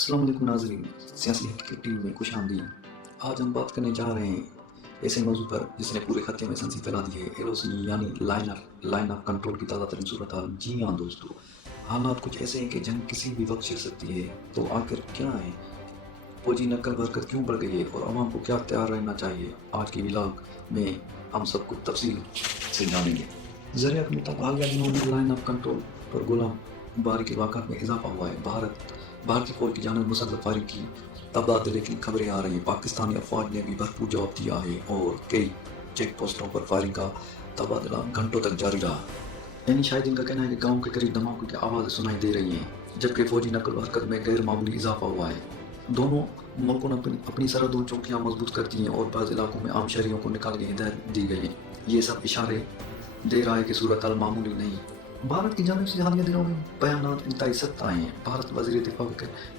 السلام علیکم ناظرین، سیاسی حقیقت ٹی وی میں خوش آمدید۔ آج ہم بات کرنے جا رہے ہیں ایسے موضوع پر جس نے پورے خطے میں سنسی پھیلا دی ہے، LOC یعنی لائن آف کنٹرول کی تازہ ترین صورتحال۔ جی ہاں دوستو، حالات کچھ ایسے ہیں کہ جنگ کسی بھی وقت چھڑ سکتی ہے۔ تو آخر کیا ہے؟ فوجی نقل برکت کیوں بڑھ گئی ہے اور عوام کو کیا تیار رہنا چاہیے؟ آج کی ولاگ میں ہم سب کچھ تفصیل سے جانیں گے۔ ذریعہ کے مطابق حالیہ دنوں میں لائن آف کنٹرول پر گولہ باری کے واقعات میں اضافہ ہوا ہے۔ بھارتی فوج کی جانب مسلسل فائرنگ کی تبادلے کی خبریں آ رہی ہیں۔ پاکستانی افواج نے بھی بھرپور جواب دیا ہے اور کئی چیک پوسٹوں پر فائرنگ کا تبادلہ گھنٹوں تک جاری رہا۔ یعنی شاہدین کا کہنا ہے کہ گاؤں کے قریب دھماکوں کی آوازیں سنائی دے رہی ہیں، جبکہ فوجی نقل و حرکت میں غیر معمولی اضافہ ہوا ہے۔ دونوں ملکوں نے اپنی سرحدوں چوکیاں مضبوط کر دی ہیں اور بعض علاقوں میں عام شہریوں کو نکالنے کی ہدایت دی گئی ہے۔ یہ سب اشارے دے رہا ہے کہ صورتحال معمولی نہیں۔ بھارت کی جانب سے حالیہ دنوں میں بیانات انتہائی سخت آئے ہیں۔ بھارت وزیر دفاع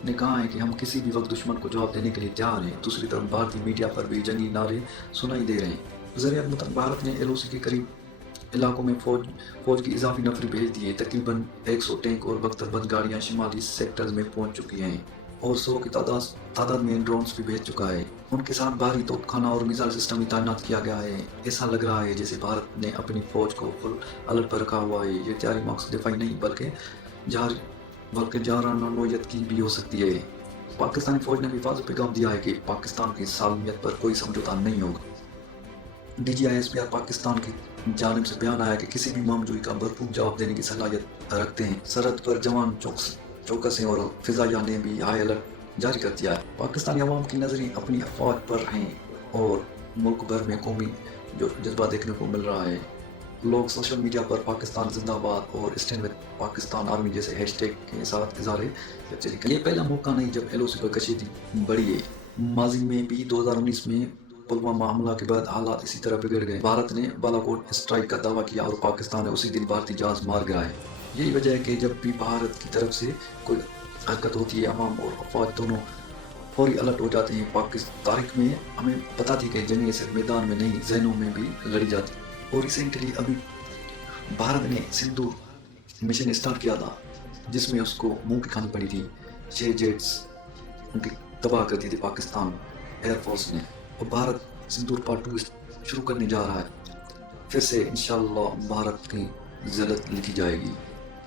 نے کہا ہے کہ ہم کسی بھی وقت دشمن کو جواب دینے کے لیے تیار ہیں۔ دوسری طرف بھارتی میڈیا پر بھی جنگی نعرے سنائی دے رہے ہیں۔ ذریعہ کے مطابق بھارت نے LOC کے قریب علاقوں میں فوج کی اضافی نفری بھیج دی ہے۔ تقریباً 100 ٹینک اور بختر بند گاڑیاں شمالی سیکٹرز میں پہنچ چکی ہیں اور 100 کی تعداد میں ڈرونز بھی بھیج چکا ہے۔ ان کے ساتھ بھاری توپ خانہ اور میزائل سسٹم بھی تعینات کیا گیا ہے۔ ایسا لگ رہا ہے جیسے بھارت نے اپنی فوج کو فل الرٹ پر رکھا ہوا ہے۔ یہ تیاری مقصد دفاعی نہیں بلکہ جارحانہ نوعیت کی بھی ہو سکتی ہے۔ پاکستانی فوج نے بھی واضح پیغام دیا ہے کہ پاکستان کی سالمیت پر کوئی سمجھوتہ نہیں ہوگا۔ DGI SPR پاکستان کی جانب سے بیان آیا کہ کسی بھی مامجوئی کا بھرپور جواب دینے کی صلاحیت رکھتے ہیں۔ سرحد پر جوان چوکس ہیں اور فضائیہ نے بھی ہائی الرٹ جاری کر دیا ہے۔ پاکستانی عوام کی نظریں اپنی افواج پر ہیں اور ملک بھر میں قومی جذبہ دیکھنے کو مل رہا ہے۔ لوگ سوشل میڈیا پر پاکستان زندہ باد اور اسٹینڈ ود پاکستان آرمی جیسے ہیش ٹیگ کے ساتھ اظہار یکجہتی کریں۔ یہ پہلا موقع نہیں جب LOC پر کشیدگی بڑھی ہے۔ ماضی میں بھی 2019 میں پلوامہ حملہ کے بعد حالات اسی طرح بگڑ گئے۔ بھارت نے بالاکوٹ اسٹرائیک کا دعویٰ کیا اور پاکستان نے اسی دن بھارتی جہاز مار گرائے۔ یہی وجہ ہے کہ جب بھی بھارت کی طرف سے کوئی حرکت ہوتی ہے، عوام اور افواج دونوں فوری الرٹ ہو جاتے ہیں۔ تاریخ میں ہمیں بتا دی کہ جنگیں صرف میدان میں نہیں، ذہنوں میں بھی لڑی جاتی۔ اور ریسنٹلی ابھی بھارت نے سندھور مشن اسٹارٹ کیا تھا، جس میں اس کو منہ کی کھانی پڑی تھی۔ 6 جیٹس ان کی تباہ کر دی تھی پاکستان ایئر فورس نے، اور بھارت سندھور پارٹ 2 شروع کرنے جا رہا ہے۔ پھر سے انشاءاللہ بھارت کی ذلت لکھی جائے گی۔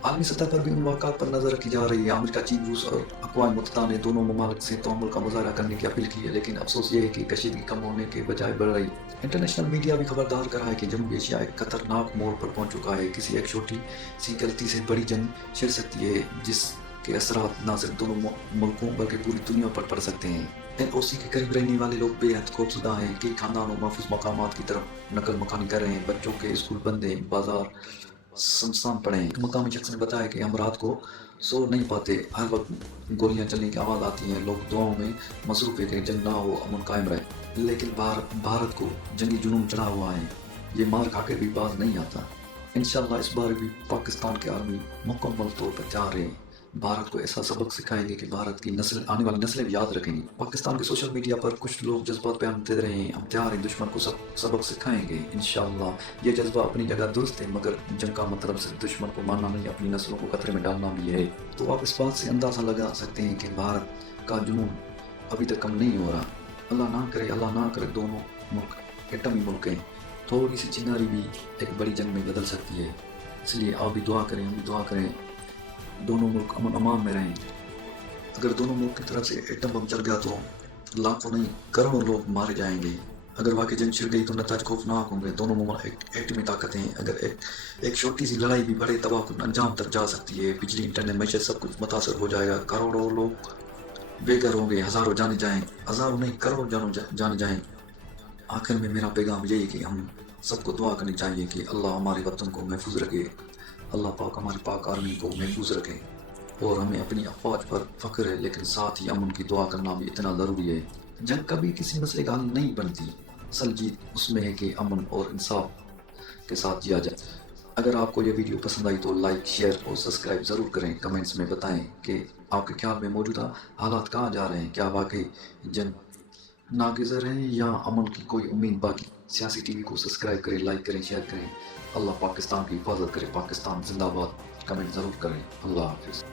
عالمی سطح پر بھی ان واقعات پر نظر رکھی جا رہی ہے۔ امریکہ، چین، روس اور اقوام متحدہ نے دونوں ممالک سے تعامل کا مظاہرہ کرنے کی اپیل کی ہے، لیکن افسوس یہ ہے کہ کشیدگی کم ہونے کے بجائے بڑھ رہی ہے۔ انٹرنیشنل میڈیا بھی خبردار کر رہا ہے کہ جنوبی ایشیا ایک خطرناک موڑ پر پہنچ چکا ہے۔ کسی ایک چھوٹی سی غلطی سے بڑی جنگ چھڑ سکتی ہے، جس کے اثرات نہ صرف دونوں ملکوں بلکہ پوری دنیا پر پڑ سکتے ہیں۔ LOC کے قریب رہنے والے لوگ بے حد خوفزدہ ہیں۔ کئی خاندانوں محفوظ مقامات کی طرف نقل مکانی کر رہے ہیں۔ بچوں کے اسکول بند ہیں، بازار سنسان پڑے ہیں۔ مقامی شخص نے بتایا کہ ہم رات کو سو نہیں پاتے، ہر وقت گولیاں چلنے کی آواز آتی ہیں۔ لوگ دعاؤں میں مصروف ہے کہ جنگ نہ ہو، امن قائم رہے۔ لیکن بھارت کو جنگی جنون چڑھا ہوا ہے، یہ مار کھا کے بھی باز نہیں آتا۔ انشاءاللہ اس بار بھی پاکستان کی آرمی مکمل طور پر تیار ہے۔ بھارت کو ایسا سبق سکھائیں گے کہ بھارت کی آنے والی نسلیں بھی یاد رکھیں گی۔ پاکستان کے سوشل میڈیا پر کچھ لوگ جذبات بیان دے رہے ہیں، ہم تیار ہیں، دشمن کو سبق سکھائیں گے۔ انشاءاللہ یہ جذبہ اپنی جگہ درست ہے، مگر جنگ کا مطلب صرف دشمن کو مارنا نہیں، اپنی نسلوں کو خطرے میں ڈالنا بھی ہے۔ تو آپ اس بات سے اندازہ لگا سکتے ہیں کہ بھارت کا جنون ابھی تک کم نہیں ہو رہا۔ اللہ نہ کرے دونوں ملک ایٹمی ملک ہیں، تھوڑی سی چنگاری بھی ایک بڑی جنگ میں بدل سکتی ہے۔ اس لیے آپ بھی دعا کریں، ہم بھی دعا کریں، دونوں ملک امن امان میں رہیں۔ اگر دونوں ملک کی طرف سے ایٹم بم چل گیا تو لاکھوں نہیں کروڑوں لوگ مارے جائیں گے۔ اگر واقعی جنگ چھڑ گئی تو نتائج خوفناک ہوں گے۔ دونوں ممالک ایٹمی طاقتیں ہیں، اگر ایک چھوٹی سی لڑائی بھی بڑے تباہ کن انجام تک جا سکتی ہے۔ بجلی، انٹرنیٹ، معیشت سب کچھ متاثر ہو جائے گا۔ کروڑوں لوگ بے گھر ہوں گے، ہزاروں نہیں کروڑوں جانے جائیں۔ آخر میں میرا پیغام یہی کہ ہم سب کو دعا کرنی چاہیے کہ اللہ ہمارے وطن کو محفوظ رکھے، اللہ پاک ہماری پاک آرمی کو محفوظ رکھے۔ اور ہمیں اپنی افواج پر فخر ہے، لیکن ساتھ ہی امن کی دعا کرنا بھی اتنا ضروری ہے۔ جنگ کبھی کسی مسئلے کا حل نہیں بنتی، اصل جیت اس میں ہے کہ امن اور انصاف کے ساتھ جیا جائے۔ اگر آپ کو یہ ویڈیو پسند آئی تو لائک، شیئر اور سبسکرائب ضرور کریں۔ کمنٹس میں بتائیں کہ آپ کے خیال میں موجودہ حالات کہاں جا رہے ہیں، کیا واقعی جنگ ناگزیر ہے یا امن کی کوئی امید باقی؟ سیاسی ٹی وی کو سبسکرائب کریں، لائک کریں، شیئر کریں۔ اللہ پاکستان کی حفاظت کرے۔ پاکستان زندہ باد۔ کمنٹ ضرور کریں۔ اللہ حافظ۔